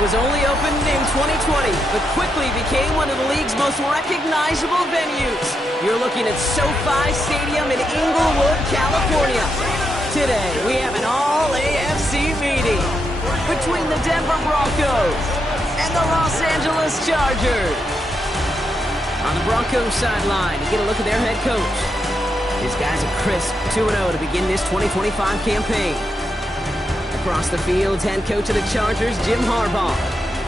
was only opened in 2020, but quickly became one of the league's most recognizable venues. You're looking at SoFi Stadium in Inglewood, California. Today, we have an all-AFC meeting between the Denver Broncos and the Los Angeles Chargers. On the Broncos sideline, you get a look at their head coach. His guys are crisp 2-0 to begin this 2025 campaign. Across the field, head coach of the Chargers, Jim Harbaugh.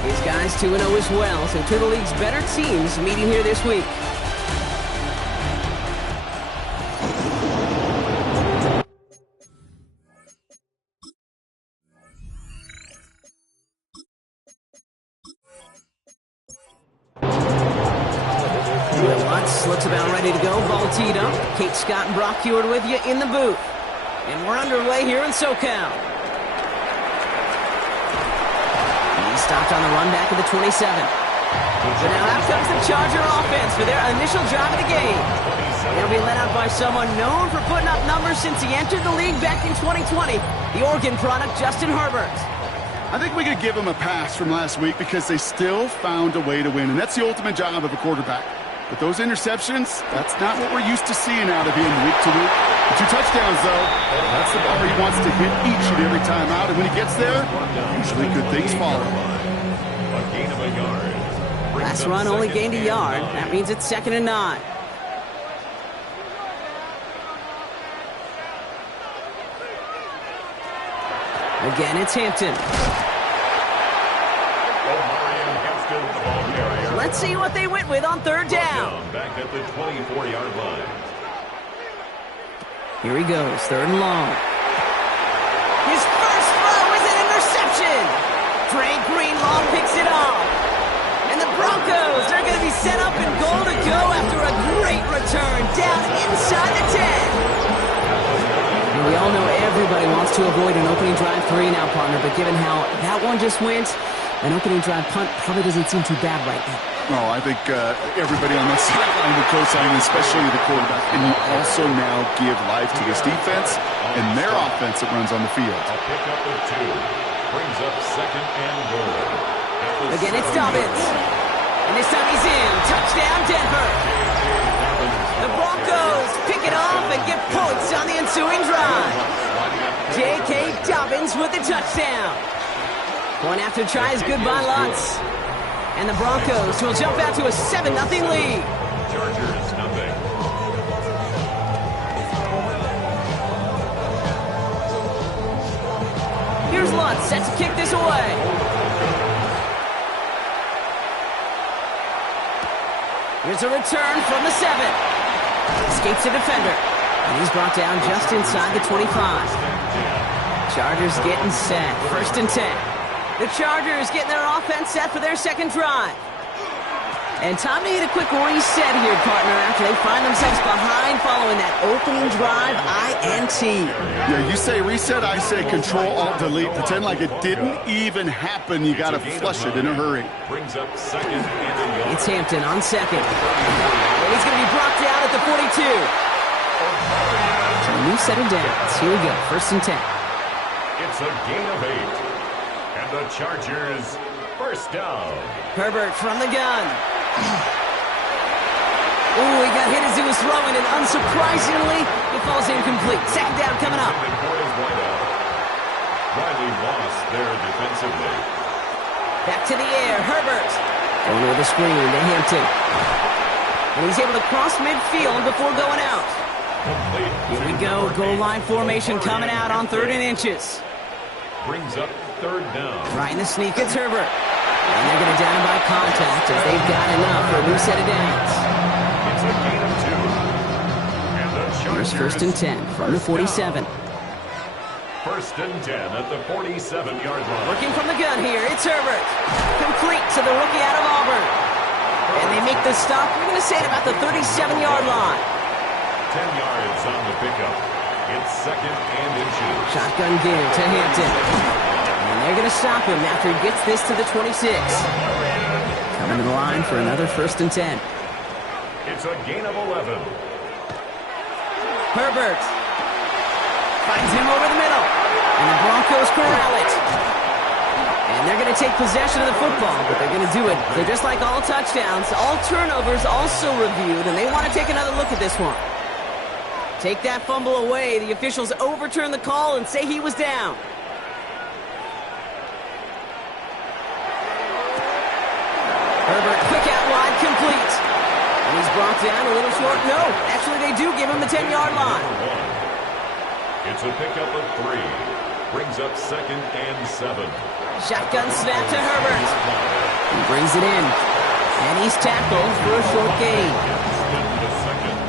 His guys 2-0 as well, so two of the league's better teams meeting here this week. Looks about ready to go. Ball teed up. Kate Scott and Brock Heward with you in the booth. And we're underway here in SoCal. He stopped on the run back at the 27. So now out comes the Charger offense for their initial drive of the game. They'll be led out by someone known for putting up numbers since he entered the league back in 2020, the Oregon product, Justin Herbert. I think we could give them a pass from last week because they still found a way to win, and that's the ultimate job of a quarterback. But those interceptions, that's not what we're used to seeing out of him week to week. The 2 touchdowns, though, that's the bar he wants to hit each and every time out. And when he gets there, usually good things follow. Last run only gained a yard. That means it's 2nd and 9. Again, it's Hampton. Let's see what they went with on 3rd down. Back at the 24-yard line. Here he goes, 3rd and long. His first throw is an interception. Trey Greenlaw picks it off. And the Broncos are going to be set up in goal to go after a great return down inside the 10. And we all know everybody wants to avoid an opening drive 3 now, partner, but given how that one just went, an opening drive punt probably doesn't seem too bad right now. Oh, I think everybody on the sideline will co-sign, especially the quarterback. And you also now give life to this defense and their offense that runs on the field. A pickup of 2 brings up 2nd and goal. Again, it's Dobbins. And this time he's in. Touchdown, Denver. The Broncos pick it off and get points on the ensuing drive. J.K. Dobbins with the touchdown. Point after try is good by Lutz. And the Broncos will jump out to a 7-0 lead. Chargers, nothing. Here's Lutz set to kick this away. Here's a return from the 7. Escapes the defender. And he's brought down just inside the 25. Chargers getting set. 1st and 10. The Chargers getting their offense set for their 2nd drive. And time to hit a quick reset here, partner, after they find themselves behind following that opening drive INT. Yeah, you say reset, I say Control-Alt-Delete. Pretend like it didn't even happen. You got to flush it in a hurry. Brings up 2nd and It's Hampton on 2nd. And he's going to be brought down at the 42. So a new set of downs. Here we go, 1st and 10. It's a gain of 8. And the Chargers, 1st down. Herbert from the gun. Ooh, he got hit as he was throwing, and unsurprisingly, it falls incomplete. 2nd down coming up. Riley lost there defensively. Back to the air, Herbert. Going with a screen to Hampton. And he's able to cross midfield before going out. Here we go, goal line formation coming out on 3rd and inches. Brings up 3rd down. Right in the sneak, it's Herbert. And they're going to down him by contact as they've got enough for a new set of downs. It's a gain of 2. And the Chargers. Here's 1st and 10 from the 47. 1st and 10 at the 47-yard line. Looking from the gun here, it's Herbert. Complete to the rookie out of Auburn. And they make the stop, we're going to say it about the 37-yard line. 10 yards on the pickup. It's 2nd and inches. Shotgun give to Hampton. And they're going to stop him after he gets this to the 26. Coming to the line for another 1st and 10. It's a gain of 11. Herbert finds him over the middle. And the Broncos corral it. And they're going to take possession of the football, but they're going to do it. So just like all touchdowns, all turnovers also reviewed, and they want to take another look at this one. Take that fumble away. The officials overturn the call and say he was down. Herbert, quick out wide, complete. And he's brought down a little short. No, actually they do give him the 10-yard line. It's a pickup of 3. Brings up 2nd and 7. Shotgun snap to Herbert. He brings it in. And he's tackled for a short gain.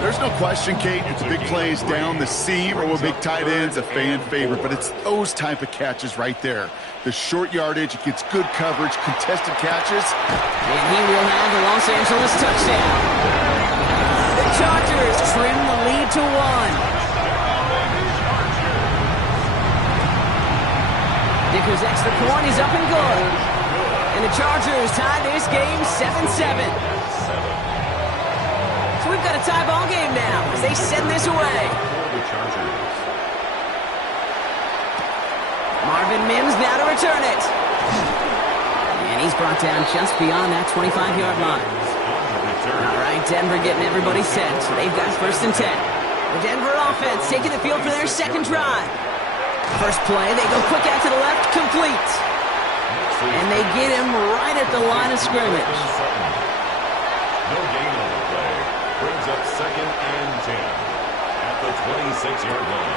There's no question, Kate, it's big plays down the seam or with big tight ends, a fan favorite, but it's those type of catches right there. The short yardage, it gets good coverage, contested catches. And he will have the Los Angeles touchdown. The Chargers trim the lead to 1. Dicker's extra point is up and good. And the Chargers tie this game 7-7. So we've got a tie ball game now as they send this away. Marvin Mims now to return it. And he's brought down just beyond that 25-yard line. All right, Denver getting everybody set. So they've got 1st and 10. The Denver offense taking the field for their second drive. First play, they go quick out to the left, complete. And they get him right at the line of scrimmage. No gain on the play. Brings up 2nd and 10 at the 26-yard line.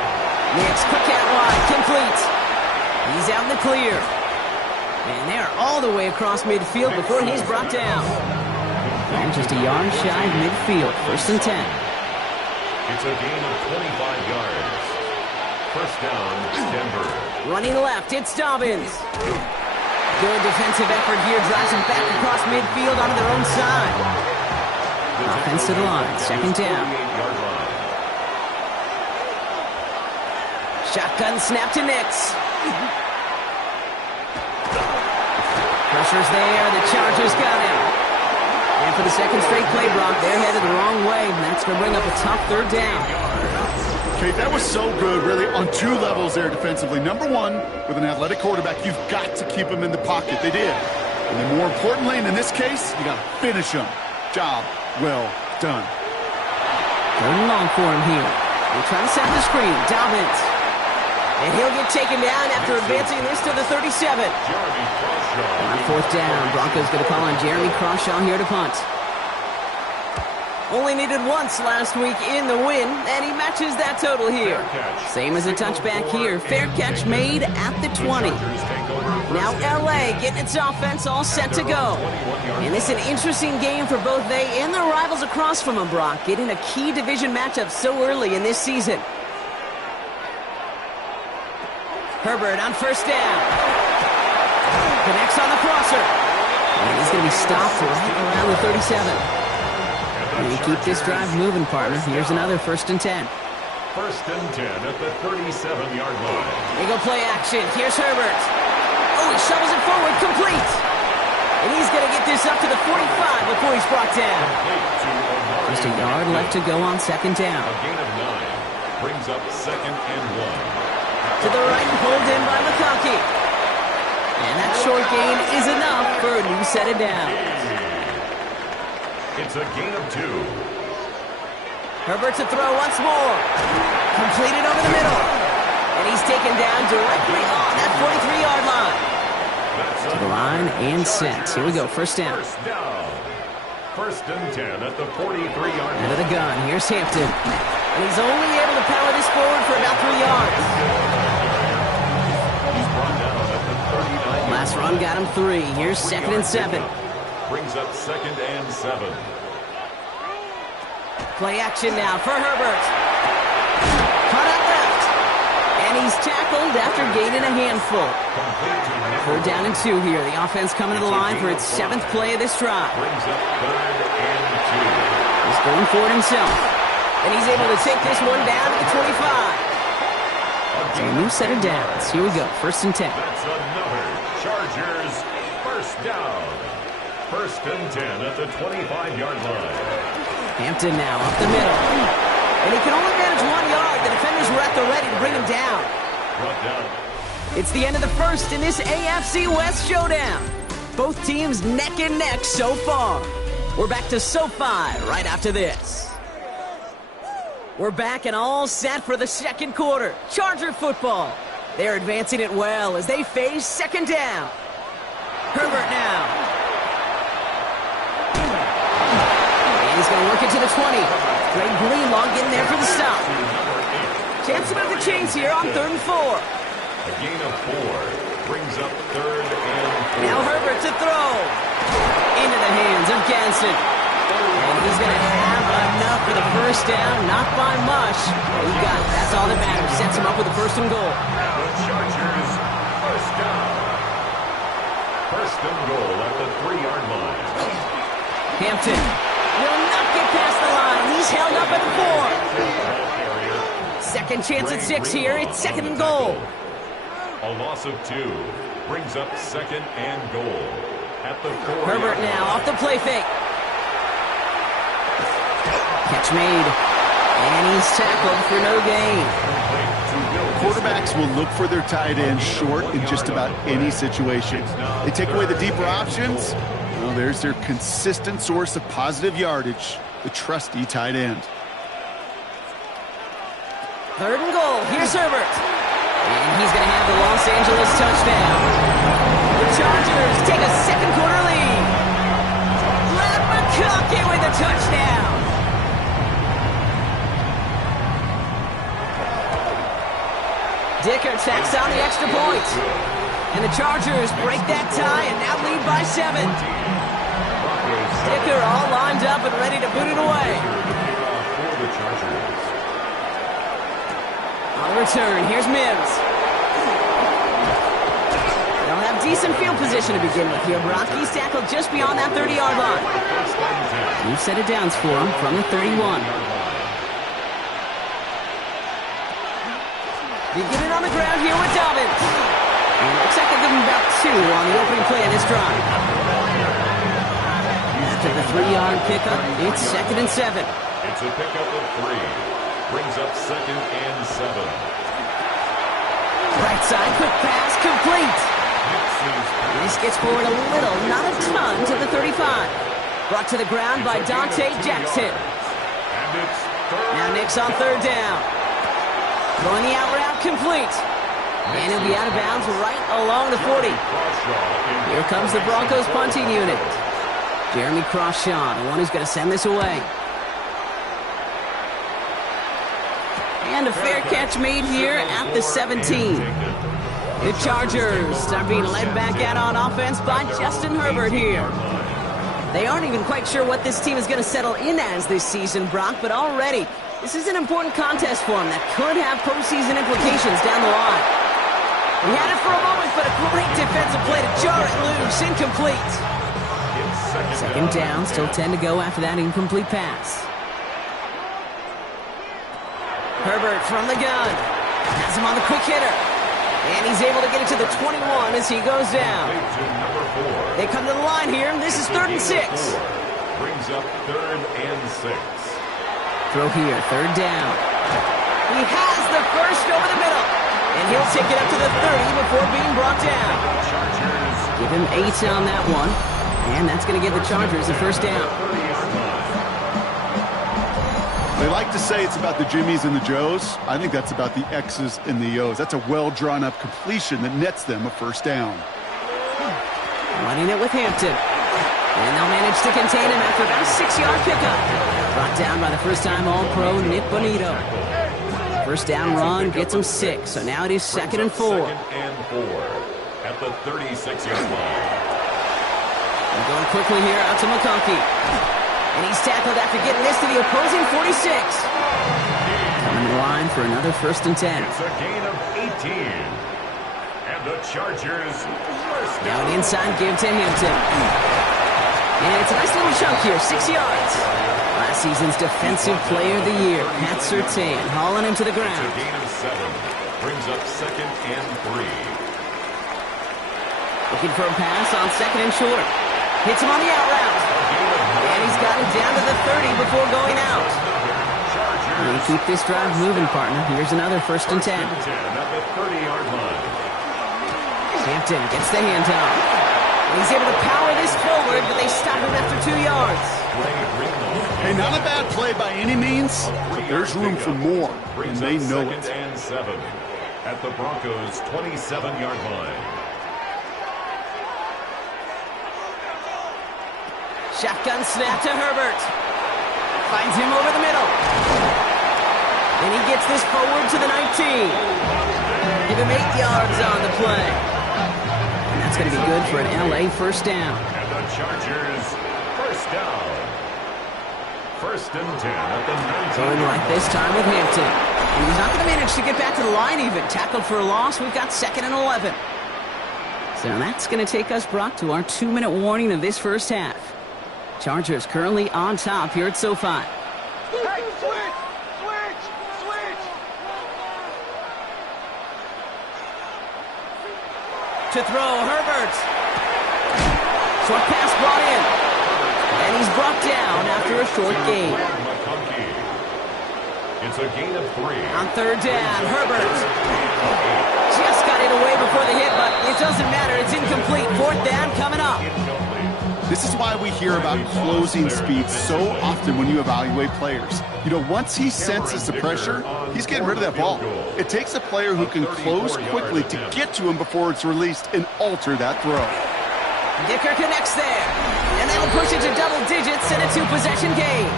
Next, quick out wide, complete. He's out in the clear. And they're all the way across midfield before he's brought down. And just a yard shy of midfield, 1st and 10. It's a gain of 25 yards. First down, Denver. Running left, it's Dobbins. Good defensive effort here, drives him back across midfield onto their own side. Offense to the line, 2nd down. Shotgun snap to Nix. Pressure's there, the Chargers got him. And for the second straight play, Brock, they're headed the wrong way, and that's going to bring up a tough 3rd down. Okay, that was so good, really, on 2 levels there defensively. Number 1, with an athletic quarterback, you've got to keep him in the pocket. They did. And then more importantly, and in this case, you got to finish him. Job well done. 3rd and long for him here. They try to set the screen. Dobbins. And he'll get taken down after advancing this to the 37. On 4th down, Broncos going to call on Jeremy Crawshaw here to punt. Only needed once last week in the win, and he matches that total here. Same as a touchback here. Fair catch made at the 20. Now LA getting its offense all set to go. And it's an interesting game for both they and their rivals across from them, Brock, getting a key division matchup so early in this season. Herbert on 1st down. Connects on the crosser. And he's going to be stopped right around the 37. And you keep this drive moving, partner. Here's another 1st and 10. 1st and 10 at the 37-yard line. They go play action. Here's Herbert. Oh, he shovels it forward, complete. And he's going to get this up to the 45 before he's brought down. Just a yard left to go on 2nd down. A gain of 9 brings up 2nd and 1. To the right, pulled in by McConkey. And that short gain is enough for a new set of downs. It's a gain of 2. Herbert to throw once more. Completed over the middle. And he's taken down directly on that 43-yard line. To the line and sent. Here we go, 1st down. 1st and 10 at the 43-yard line. Out of the gun, here's Hampton. And he's only able to power this forward for about 3 yards. He's brought down at the 39. Last run got him 3. Here's 2nd and 7. Brings up 2nd and 7. Play action now for Herbert. Cut out left. And he's tackled after gaining a handful. 3rd down and 2 here. The offense coming to the line for its 7th play of this drive. Brings up 3rd and 2. He's going for it himself. And he's able to take this one down to the 25. So a new set of downs. Here we go. 1st and 10. That's another Chargers 1st down. 1st and 10 at the 25-yard line. Hampton now up the middle. And he can only manage 1 yard. The defenders were at the ready to bring him down. Brought down It's the end of the first in this AFC West showdown. Both teams neck and neck so far. We're back to SoFi right after this. We're back and all set for the second quarter. Charger football. They're advancing it well as they face second down. Herbert now. And he's going to work it to the 20. Greg Greenlaw getting there for the stop. Chance to move the chains here on 3rd and 4. A gain of 4 brings up 3rd and 4. Now Herbert to throw. Into the hands of Ganson. And he's going to have enough for the first down. Not by much. But he got it. That's all that matters. Sets him up with a 1st and goal. The Chargers, 1st down. 1st and goal at the 3-yard line. Hampton will not get past the line. He's held up at the 4. Second chance at 6 here. It's 2nd and goal. A loss of 2 brings up 2nd and goal at the 4. Herbert now off the play fake. Catch made. And he's tackled for no gain. Quarterbacks will look for their tight end short in just about any situation. They take away the deeper options. Well, there's their consistent source of positive yardage, the trusty tight end. 3rd and goal. Here's Herbert. And he's going to have the Los Angeles touchdown. The Chargers take a second quarter lead. Brad McConkey with a touchdown. Dicker tacks on the extra point. And the Chargers break that tie and now lead by 7. Dicker all lined up and ready to boot it away. On the return, here's Mims. They'll have decent field position to begin with here. Brock, he's tackled just beyond that 30-yard line. Two set of downs for him from the 31. Beginning on the ground here with Dobbins. And it looks like they'll give him about 2 on the opening play of this drive. After the 3-yard pickup, it's 2nd and 7. It's a pickup of 3. Brings up 2nd and 7. Right side, quick pass, complete. This gets forward a little, not a ton, to the 35. Brought to the ground by Dante Jackson. Now Nick's on 3rd down. Going the out route, complete. And he'll be out of bounds right along the 40. Here comes the Broncos punting unit. Jeremy Crawshaw, the one who's going to send this away. And a fair catch made here at the 17. The Chargers are being led back out on offense by Justin Herbert here. They aren't even quite sure what this team is going to settle in as this season, Brock, but already this is an important contest for them that could have postseason implications down the line. He had it for a moment, but a great defensive play to jar it loose. Incomplete. 2nd down, still 10 to go after that incomplete pass. Herbert from the gun. Has him on the quick hitter. And he's able to get it to the 21 as he goes down. They come to the line here. This is 3rd and 6. Brings up 3rd and 6. Throw here, 3rd down. He has the first over the middle. And he'll take it up to the 30 before being brought down. Give him 8 on that one. And that's going to give the Chargers the first down. They like to say it's about the Jimmies and the Joes. I think that's about the X's and the O's. That's a well-drawn-up completion that nets them a first down. Running it with Hampton. And they'll manage to contain him after about a 6-yard pickup. Brought down by the first-time All-Pro Nick Bonito. First down run gets him 6, so now it is 2nd and 4. 2nd and 4 at the 36-yard line. They're going quickly here out to McConkey. And he's tackled after getting this to the opposing 46. Coming to the line for another 1st and 10. It's a gain of 18. And the Chargers first Now down. an inside give to Hampton. And it's a nice little chunk here, 6 yards. Last season's Defensive Player of the Year, Pat Surtain, hauling him to the ground. It's a gain of 7. Brings up 2nd and 3. Looking for a pass on 2nd and short. Hits him on the out route. And he's got it down to the 30 before going out. And keep this drive moving, partner. Here's another 1st and 10. At the 30-yard line. Hampton gets the handoff. He's able to power this forward, but they stop him after 2 yards. Hey, not a bad play by any means, but there's room for more, and they know it. 2nd and 7 at the Broncos' 27-yard line. Shotgun snap to Herbert. Finds him over the middle. And he gets this forward to the 19. Give him 8 yards on the play. And that's going to be good for an LA first down. And the Chargers, first down. 1st and 10 at the 19. Going right this time with Hampton. And he's not going to manage to get back to the line even. Tackled for a loss. We've got 2nd and 11. So that's going to take us, Brock, to our 2-minute warning of this first half. Chargers currently on top here at SoFi. Hey, switch! To throw, Herbert. Short pass brought in. And he's brought down after a short gain. It's a gain of 3. On 3rd down, Herbert. Just got it away before the hit, but it doesn't matter. It's incomplete. 4th down coming up. This is why we hear about closing speed so often when you evaluate players. You know, once he senses the pressure, he's getting rid of that ball. It takes a player who can close quickly to get to him before it's released and alter that throw. Dicker connects there. And that'll push it to double digits and a 2-possession game.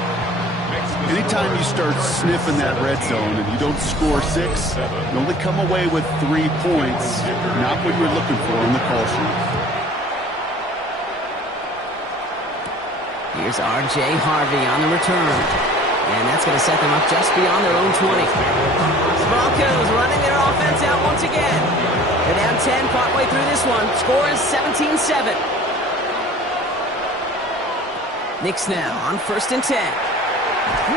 Anytime you start sniffing that red zone and you don't score 6, you only come away with 3 points. Not what you're looking for in the call sheet. Here's R.J. Harvey on the return. And that's going to set them up just beyond their own 20. Broncos running their offense out once again. They're down 10 partway through this one. Score is 17-7. Knicks now on 1st and 10.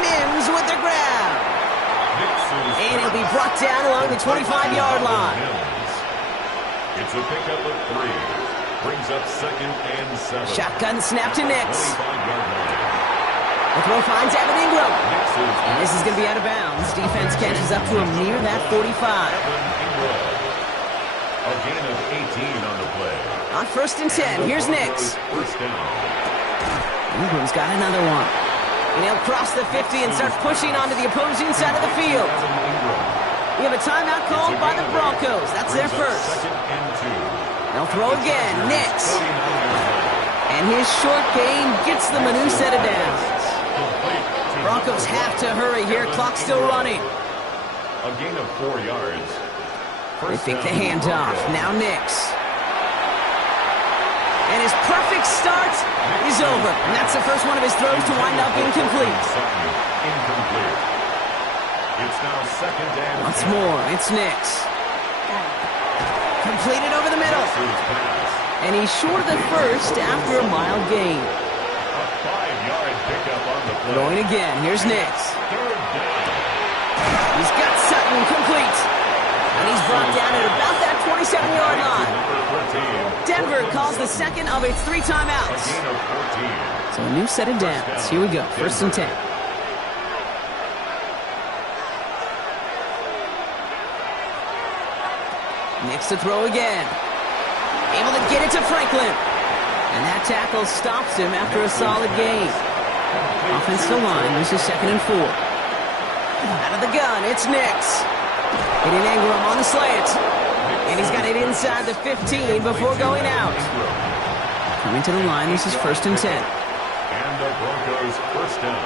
Mims with the grab. And he'll be brought down along the 25-yard line. It's a pickup of 3. Brings up 2nd and 7. Shotgun snap to Knicks. 25-yard line. The throw finds Evan Ingram. And this is going to be out of bounds. Defense catches up to him near that 45. A gain of 18 on the play. On 1st and 10, here's Knicks. First down. Ingram's got another one. And he'll cross the 50 and start pushing onto the opposing side of the field. We have a timeout called by the Broncos. That's their first. 2nd and 2. They'll throw again. Knicks. And his short game gets them a new set of downs. Broncos have to hurry here. Clock still running. A gain of 4 yards. They pick the handoff. Now Knicks. And his perfect start is over. And that's the first one of his throws to wind up incomplete. Incomplete. It's now 2nd and 10. Once more, it's Knicks. Completed over the middle. And he's short of the first after a mild gain. A 5-yard pickup on the play. Going again. Here's Knicks. 3rd down. He's got Sutton complete. And he's brought down at about that 27-yard line. Denver calls the second of its 3 timeouts. A gain of 14. So a new set of downs. Here we go. 1st and 10. Knicks to throw again. Able to get it to Franklin. And that tackle stops him after a solid gain. Offensive line, this is 2nd and 4. Out of the gun, it's Knicks. Hitting Ingram on the slant. And he's got it inside the 15 before going out. Coming to the line, this is 1st and 10. And the Broncos first down.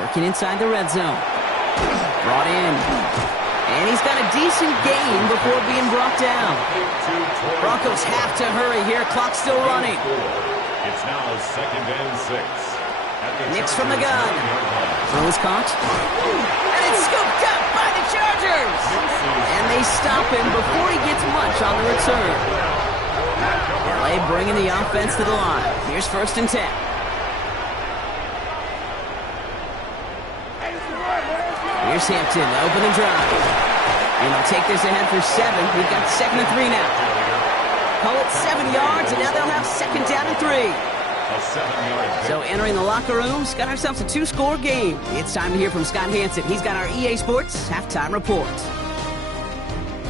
Working inside the red zone. Brought in. And he's got a decent gain before being brought down. Broncos have to hurry here. Clock still running. It's now 2nd and 6. Knicks from the gun. Throw is caught. And it's scooped up by the Chargers. And they stop him before he gets much on the return. LA bringing the offense to the line. Here's 1st and 10. Here's Hampton, open and drive. And they'll take this ahead for 7. We've got 2nd and 3 now. Call it 7 yards, and now they'll have 2nd down and 3. A 7-yard. So entering the locker rooms, got ourselves a 2-score game. It's time to hear from Scott Hansen. He's got our EA Sports halftime report.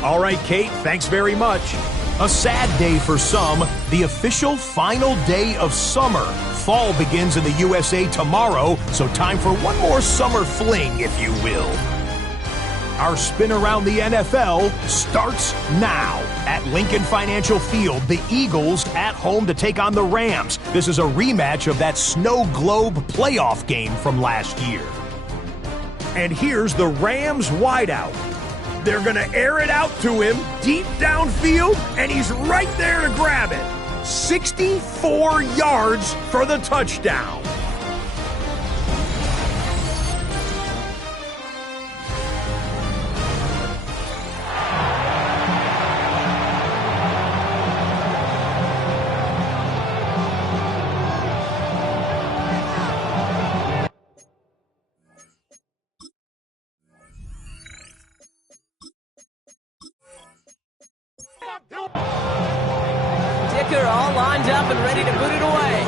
All right, Kate, thanks very much. A sad day for some, the official final day of summer. Fall begins in the USA tomorrow, so time for one more summer fling, if you will. Our spin around the NFL starts now. At Lincoln Financial Field, the Eagles at home to take on the Rams. This is a rematch of that Snow Globe playoff game from last year. And here's the Rams wideout. They're going to air it out to him deep downfield, and he's right there to grab it. 64 yards for the touchdown. Dicker all lined up and ready to boot it away.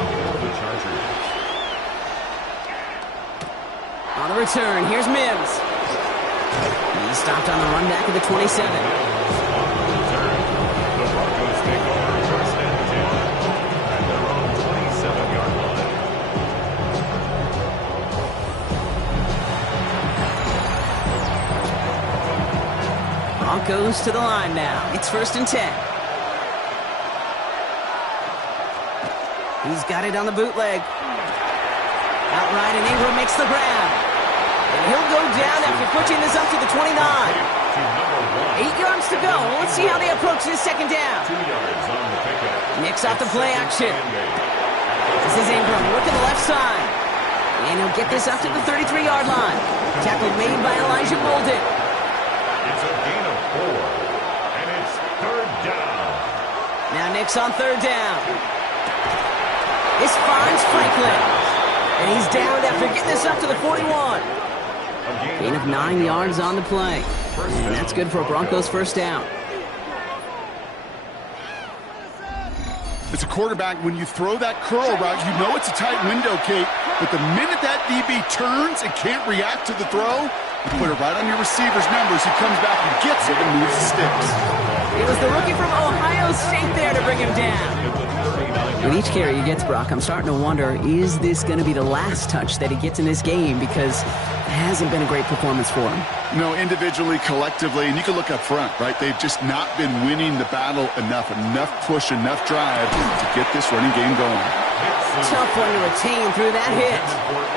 On the return, here's Mims. He's stopped on the run back at the 27. The Broncos take over first and 10 at their own 27-yard line. Broncos to the line now. It's first and 10. He's got it on the bootleg. Outright, and Ingram makes the grab. And he'll go down after pushing this up to the 29. 8 yards to go. Let's see how they approach this second down. 2 yards on the pickup. Nicks off the play action. This is Ingram. Look at the left side. And he'll get this up to the 33-yard line. Tackle made by Elijah Bolden. It's a gain of 4. And it's third down. Now Nicks on third down. This finds Franklin. And he's down after getting this up to the 41. Gain of 9 yards on the play. And that's good for a Broncos first down. As a quarterback, when you throw that curl route, you know it's a tight window, Kate. But the minute that DB turns and can't react to the throw, you put it right on your receiver's numbers. He comes back and gets it and moves the sticks. It was the rookie from Ohio State there to bring him down. With each carry he gets, Brock, I'm starting to wonder, is this going to be the last touch that he gets in this game? Because it hasn't been a great performance for him. No, individually, collectively, and you can look up front, right? They've just not been winning the battle enough push, enough drive to get this running game going. Tough one to retain through that hit.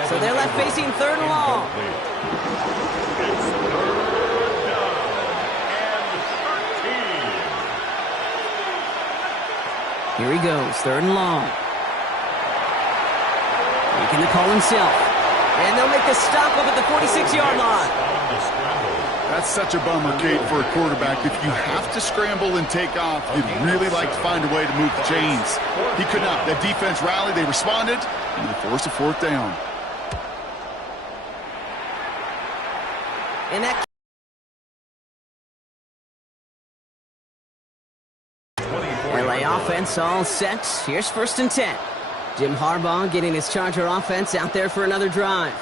So they're left facing third and long. Here he goes, third and long. Making the call himself. And they'll make the stop up at the 46-yard line. That's such a bummer, Kate, for a quarterback. If you have to scramble and take off, you'd really like to find a way to move the chains. He could not. That defense rallied, they responded, and they forced a fourth down. And that LA offense all set. Here's first and 10. Jim Harbaugh getting his Charger offense out there for another drive.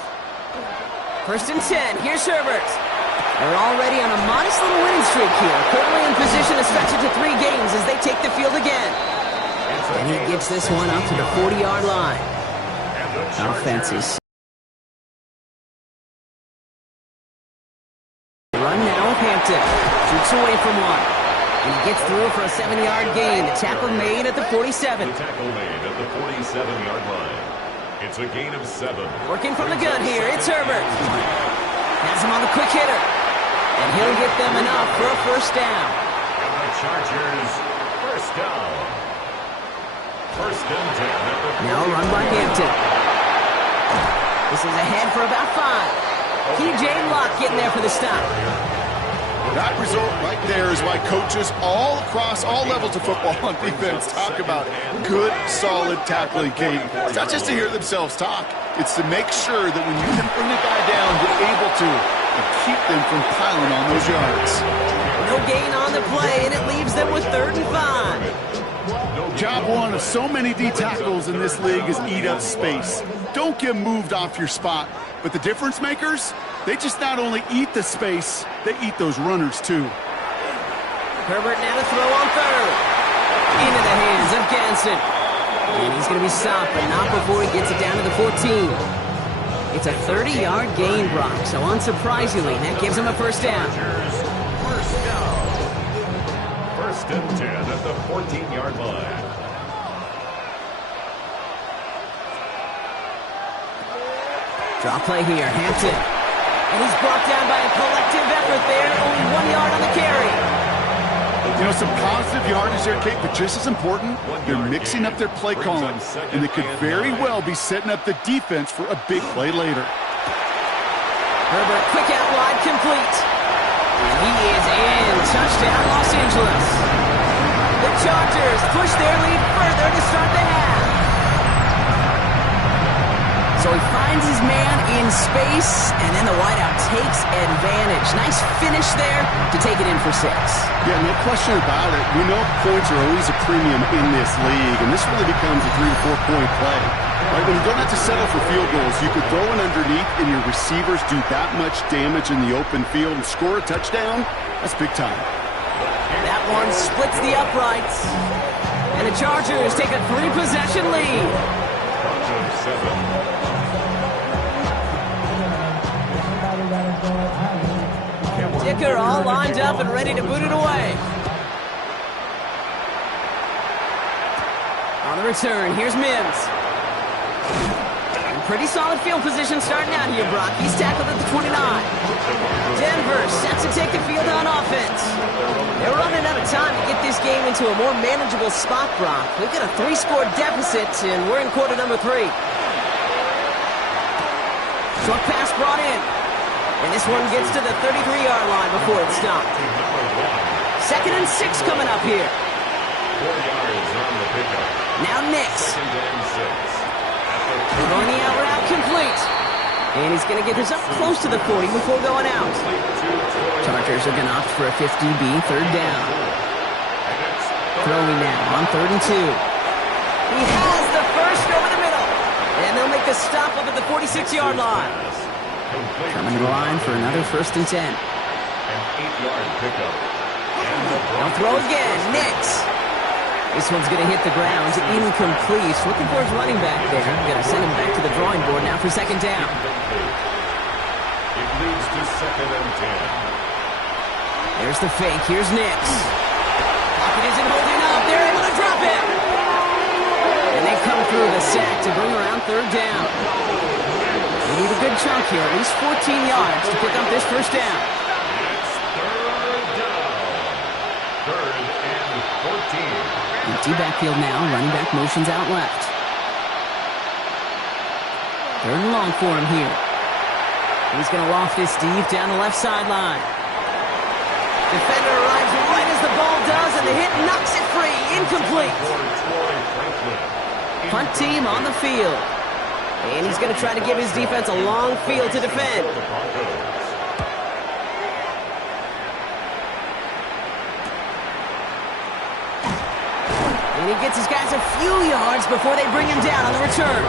First and 10. Here's Herbert. They're already on a modest little winning streak here. Currently in position to stretch it to 3 games as they take the field again. And he gets this one up to the 40-yard line. Offense is run now with Hampton. Shoots away from one. And he gets through for a 7-yard gain. The tackle made at the 47. The tackle made at the 47-yard line. It's a gain of 7. Working from the gun here. It's Herbert. Has him on the quick hitter. And he'll get them enough for a first down. And the Chargers, first down. First and 10. Now run by Hampton. This is ahead for about 5. T.J. Watt getting there for the stop. That result right there is why coaches all across all levels of football on defense talk about good, solid tackling, Kate. It's not just to hear themselves talk. It's to make sure that when you can bring a guy down, you're able to and keep them from piling on those yards. No gain on the play, and it leaves them with 3rd and 5. Job one of so many D tackles in this league is eat up space. Don't get moved off your spot. But the difference makers, they just not only eat the space, they eat those runners too. Herbert now to throw on third. Into the hands of Ganson. And he's going to be stopped, but not before he gets it down to the 14. It's a 30-yard gain, Brock, so unsurprisingly, that gives him a first down. First down. First and 10 at the 14-yard line. Draw play here, Hampton. And he's brought down by a collective effort there, only 1 yard on the carry. You know, some positive yardage there, Kate, but just as important, they're mixing up their play calling, and they could very well be setting up the defense for a big play later. Herbert, quick out wide, complete. And he is in. Touchdown, Los Angeles. The Chargers push their lead further to start the half. So he finds his man in space, and then the wideout takes advantage. Nice finish there to take it in for 6. Yeah, no question about it. We know points are always a premium in this league, and this really becomes a 3 to 4 point play. Right, when you don't have to settle for field goals, you could throw it underneath, and your receivers do that much damage in the open field and score a touchdown. That's big time. That one splits the uprights. And the Chargers take a 3-possession lead. Dicker all lined up and ready to boot it away. On the return, here's Mims. Pretty solid field position starting out here, Brock. He's tackled at the 29. Denver set to take the field on offense. They're running out of time to get this game into a more manageable spot, Brock. We've got a 3-score deficit, and we're in quarter number 3. Short pass brought in. And this one gets to the 33-yard line before it's stopped. 2nd and 6 coming up here. 4 yards on the pickup. Now Nix. 2nd and 6. Going the out route, complete. And he's going to get this up close to the 40 before going out. Chargers are going to opt for a 50B, 3rd down. Throwing now on 3rd and 2. He has the first over the middle. And they'll make the stop up at the 46-yard line. Coming to the line for another 1st and 10. An 8-yard pickup. They'll throw again. Nix. This one's going to hit the ground. Incomplete. Looking for his running back there. Going to send him back to the drawing board now for 2nd down. It leads to 2nd and 10. There's the fake. Here's Nix. Pocket isn't holding up. They're able to drop it. And they come through the sack to bring around 3rd down. They need a good chunk here. At least 14 yards to pick up this 1st down. It's 3rd down. 3rd and 14. Empty backfield now. Running back motions out left. 3rd and long for him here. He's going to loft this deep down the left sideline. Defender arrives right as the ball does, and the hit knocks it free. Incomplete. Punt team on the field. And he's going to try to give his defense a long field to defend. And he gets his guys a few yards before they bring him down on the return.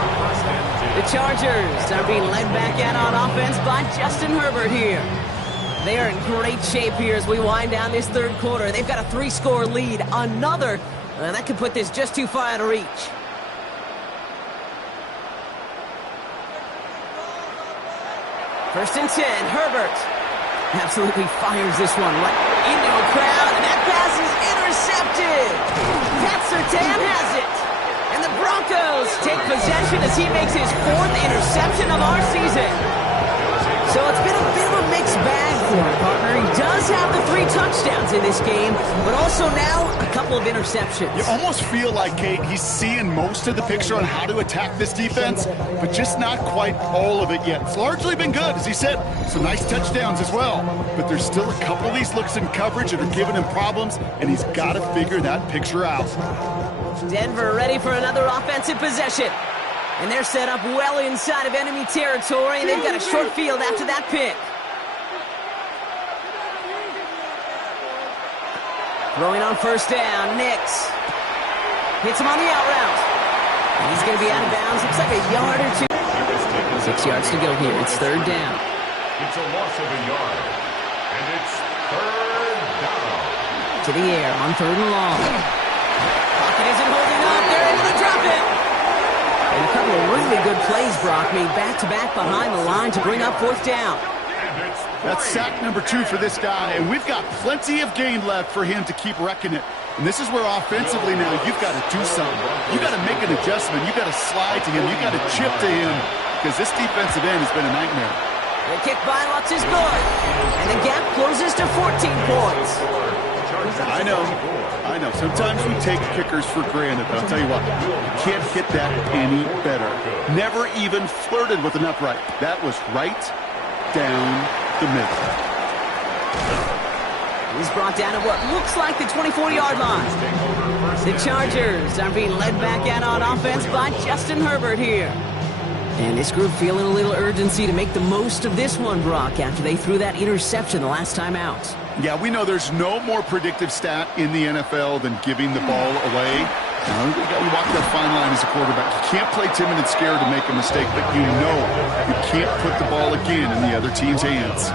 The Chargers are being led back out on offense by Justin Herbert here. They are in great shape here as we wind down this 3rd quarter. They've got a 3-score lead. Another that could put this just too far out of reach. First and 10, Herbert absolutely fires this one right into a crowd, and that pass is intercepted. Pat Surtain has it. And the Broncos take possession as he makes his 4th interception of our season. So it's been a bit of a mixed bag for him, partner. He does have the 3 touchdowns in this game, but also now a couple of interceptions. You almost feel like, Kate, he's seeing most of the picture on how to attack this defense, but just not quite all of it yet. It's largely been good, as he said. Some nice touchdowns as well, but there's still a couple of these looks in coverage that are giving him problems, and he's got to figure that picture out. Denver ready for another offensive possession. And they're set up well inside of enemy territory, and they've got a short field after that pick. Throwing on 1st down, Nix. Hits him on the out route. And he's going to be out of bounds. Looks like a yard or 2. 6 yards to go here. It's 3rd down. It's a loss of a yard. And it's 3rd down. To the air on 3rd and long. Pocket isn't holding up. They're able to drop it. And a couple of really good plays, Brock, made back-to-back behind the line to bring up 4th down. That's sack number 2 for this guy, and we've got plenty of game left for him to keep wrecking it. And this is where offensively now you've got to do something. You've got to make an adjustment. You've got to slide to him. You've got to chip to him because this defensive end has been a nightmare. The kick by Lutz is good. And the gap closes to 14 points. I know. Sometimes we take kickers for granted, but I'll tell you what, you can't hit that any better. Never even flirted with an upright. That was right down the middle. He's brought down at what looks like the 24-yard line. The Chargers are being led back out on offense by Justin Herbert here. And this group feeling a little urgency to make the most of this one, Brock, after they threw that interception the last time out. Yeah, we know there's no more predictive stat in the NFL than giving the ball away. You walk that fine line as a quarterback. You can't play timid and scared to make a mistake, but you know you can't put the ball again in the other team's hands.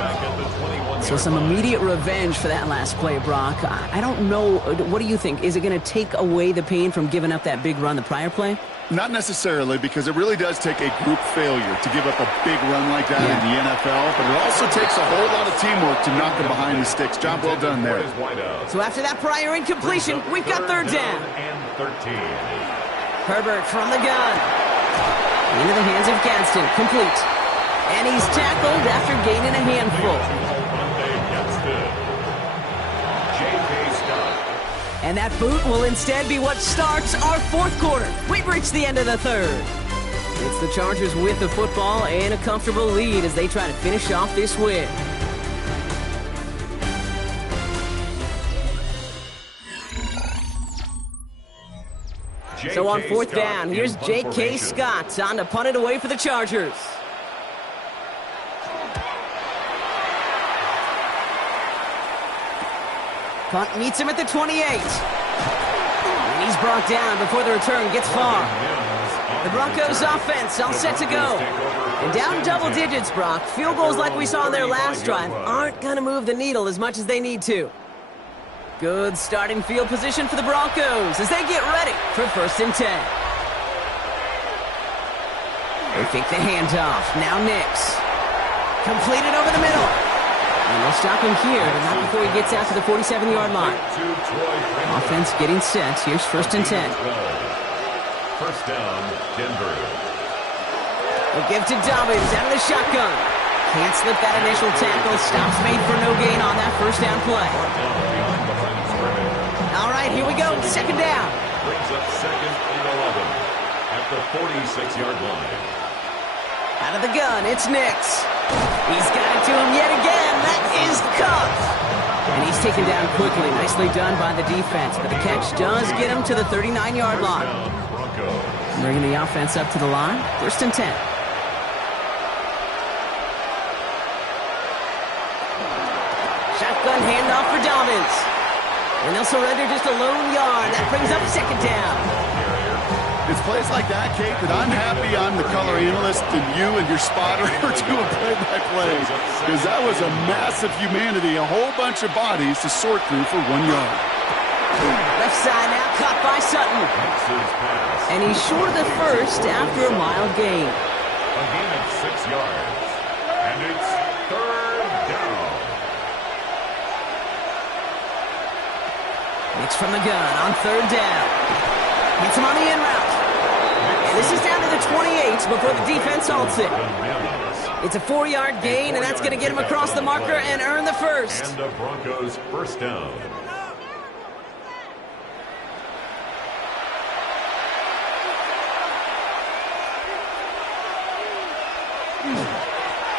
So some immediate revenge for that last play, Brock. I don't know. What do you think? Is it going to take away the pain from giving up that big run the prior play? Not necessarily, because it really does take a group failure to give up a big run like that in the NFL, but it also takes a whole lot of teamwork to knock them behind the sticks. Job well done there. So after that prior incompletion, we've got 3rd down. Herbert from the gun. Into the hands of Gadsden. Complete. And he's tackled after gaining a handful. And that boot will instead be what starts our 4th quarter. We've reached the end of the 3rd. It's the Chargers with the football and a comfortable lead as they try to finish off this win. So on 4th down, here's J.K. Scott on to punt it away for the Chargers. Punt meets him at the 28. And he's brought down before the return gets far. The Broncos offense all set to go. And down double digits, Brock. Field goals like we saw in their last drive aren't going to move the needle as much as they need to. Good starting field position for the Broncos as they get ready for 1st and 10. They fake the handoff. Now Nix. Completed over the middle. And they'll stop him here, but not before he gets out to the 47-yard line. Offense getting set. Here's 1st and 10. 1st down, Denver. They'll give to Dobbins out of the shotgun. Can't slip that initial tackle. Stops made for no gain on that 1st down play. All right, here we go. 2nd down. Brings up 2nd and 11 at the 46-yard line. Out of the gun, it's Nix. He's got it to him yet again. That is Cuff. And he's taken down quickly. Nicely done by the defense. But the catch does get him to the 39-yard line. Bringing the offense up to the line. 1st and 10. Shotgun handoff for Dobbins. And they'll surrender just a lone yard. That brings up 2nd down. It's plays like that, Kate, that I'm happy I'm the color analyst and you and your spotter are doing play-by-play. Because that was a massive humanity, a whole bunch of bodies to sort through for 1 yard. Left side now caught by Sutton. And he's short of the 1st after a mild gain. A gain of 6 yards. And it's 3rd down. Nix from the gun on 3rd down. Hits him on the in route. And this is down to the 28 before the defense halts it. It's a 4-yard gain, and that's going to get him across the marker and earn the 1st. And the Broncos 1st down.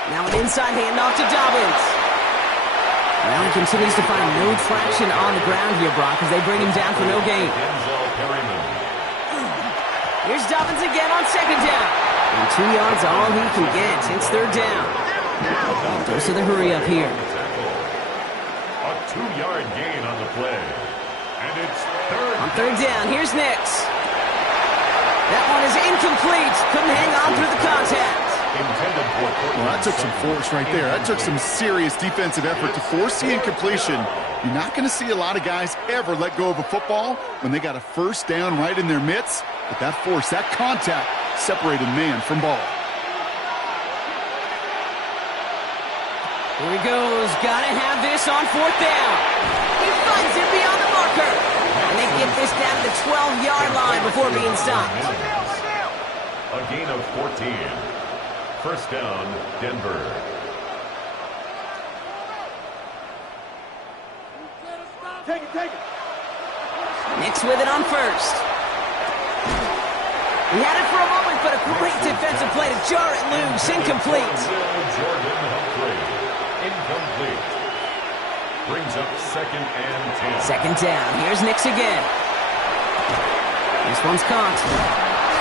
Now an inside handoff to Dobbins. Now he continues to find no traction on the ground here, Brock, as they bring him down for no gain. Here's Dobbins again on 2nd down. And 2 yards all he can get. It's 3rd down. Dose of the hurry up here. A 2-yard gain on the play. And it's 3rd on 3rd down, here's Nix. That one is incomplete. Couldn't hang on through the contact. Well, I took some force right there. That took some serious defensive effort to force the incompletion. You're not going to see a lot of guys ever let go of a football when they got a first down right in their midst. But that force, that contact, separated man from ball. Here he goes. Gotta have this on fourth down. He finds it beyond the marker. And they get this down to the 12-yard line before being stopped. A gain of 14. First down, Denver. Take it. Nix with it on first. He had it for a moment, but a great defensive play to jar it loose. Incomplete. Jordan Humphrey. Incomplete. Brings up second and 10. Second down. Here's Nix again. This one's caught.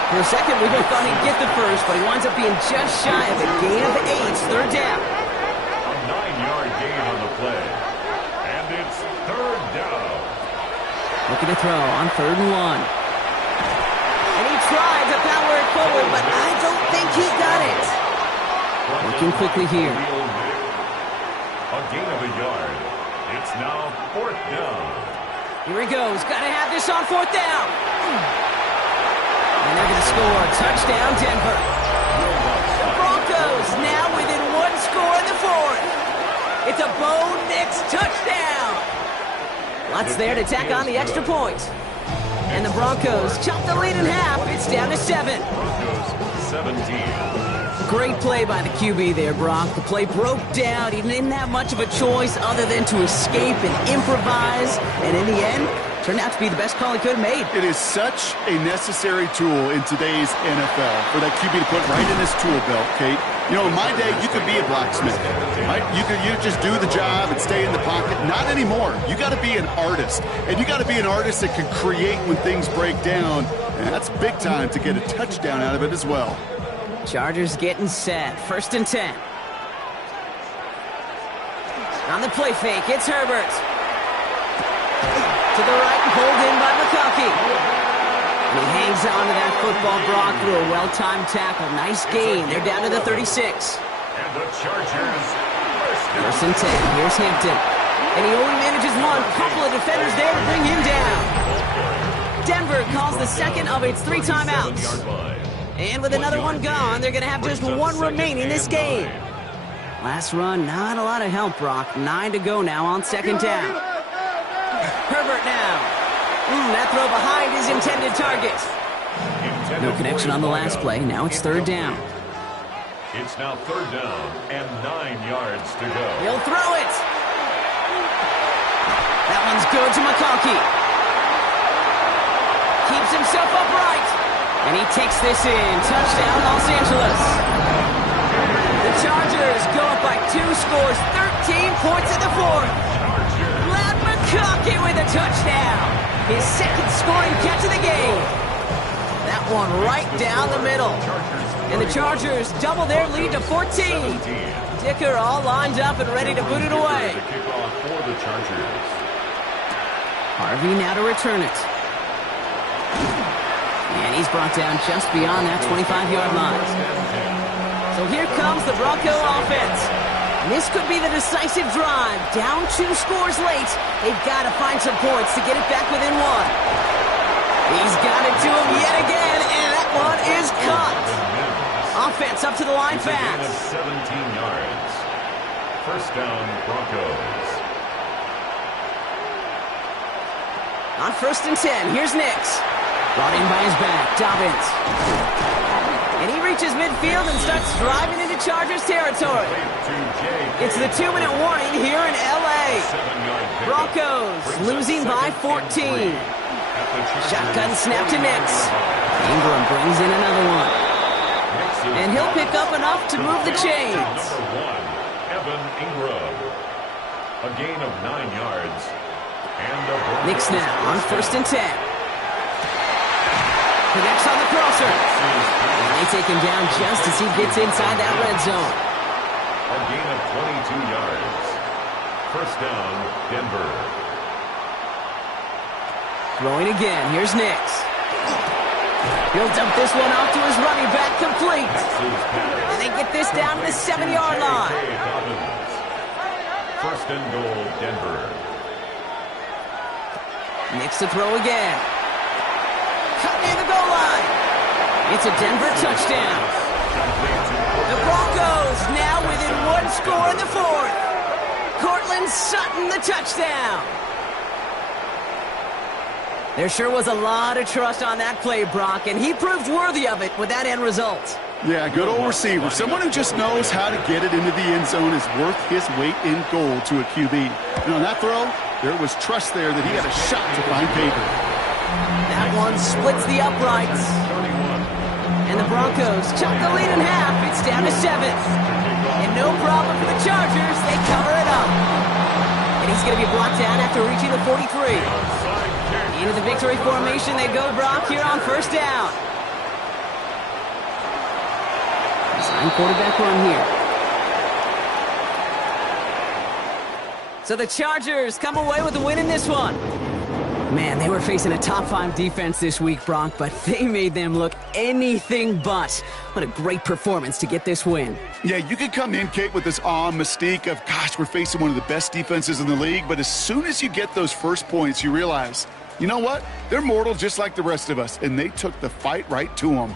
For a second, we both thought he'd get the first, but he winds up being just shy of a gain of 8. Third down. A 9-yard gain on the play. And it's third down. Looking to throw on 3rd and 1. And he tried to power it forward, but I don't think he got it. Working quickly here. A gain of a yard. It's now 4th down. Here he goes. Got to have this on 4th down. And they're going to score. Touchdown, Denver. The Broncos now within 1 score in the 4th. It's a Bo Nix touchdown. Lots there to tack on the extra point. And the Broncos chop the lead in half. It's down to 7. Broncos 17. Great play by the QB there, Brock. The play broke down. He didn't have much of a choice other than to escape and improvise. And in the end, turned out to be the best call he could have made. It is such a necessary tool in today's NFL for that QB to put right in his tool belt, Kate. You know, in my day, you could be a blacksmith, right? You just do the job and stay in the pocket. Not anymore. You got to be an artist. And you got to be an artist that can create when things break down. And that's big time to get a touchdown out of it as well. Chargers getting set. 1st and 10. On the play fake, it's Herbert. To the right, pulled in by McConkey. And he hangs on to that football, Brock, through a well-timed tackle. Nice gain. They're down to the 36. And the Chargers. 1st and 10. Here's Hampton. And he only manages one. Couple of defenders there to bring him down. Denver calls the second of its 3 timeouts. And with another one gone, they're going to have just 1 remaining this game. Last run, not a lot of help, Brock. 9 to go now on 2nd down. Herbert now. That throw behind his intended target. No connection on the last play. Now it's 3rd down. It's now 3rd down and 9 yards to go. He'll throw it. That one's good to McConkey. Keeps himself upright. And he takes this in. Touchdown, Los Angeles. The Chargers go up by 2 scores, 13 points in the 4th. Glad McConkey with a touchdown. His 2nd scoring catch of the game. That one right down the middle. And the Chargers double their lead to 14. Dicker all lined up and ready to boot it away. Harvey now to return it. And he's brought down just beyond that 25-yard line. So here comes the Bronco offense. And this could be the decisive drive. Down 2 scores late. They've got to find some points to get it back within 1. He's got it to him yet again, and that one is caught. Offense up to the line fast. 17 yards. First down, Broncos. On 1st and 10, here's Nix. Brought in by his back, Dobbins. And he reaches midfield and starts driving into Chargers territory. It's the 2-minute warning here in L.A. Broncos losing by 14. Shotgun snap to Nix. Ingram brings in another one. And he'll pick up enough to move the chains. Number 1, Evan Ingram. A gain of 9 yards. And Nix now on 1st and 10. Connects on the crosser. And they take him down just as he gets inside that red zone. A gain of 22 yards. First down, Denver. Throwing again. Here's Nix. He'll dump this one off to his running back, complete. And they get this this down to the 7-yard line. First and goal, Denver. Makes the throw again. Cut near the goal line. It's a Denver touchdown. The Broncos now within one score in the fourth. Cortland Sutton, the touchdown. There sure was a lot of trust on that play, Brock, and he proved worthy of it with that end result. Yeah, good old receiver. Someone who just knows how to get it into the end zone is worth his weight in gold to a QB. And on that throw, there was trust there that he had a shot to find paper. That one splits the uprights. And the Broncos chop the lead in half. It's down to 7. And no problem for the Chargers. They cover it up. And he's going to be brought down after reaching the 43. Into the victory formation they go, Brock, here on first down. Design quarterback run here. So the Chargers come away with the win in this one. Man, they were facing a top 5 defense this week, Brock, but they made them look anything but. What a great performance to get this win. Yeah, you could come in, Kate, with this awe and mystique of, gosh, we're facing one of the best defenses in the league, but as soon as you get those first points, you realize, you know what? They're mortal just like the rest of us, and they took the fight right to them.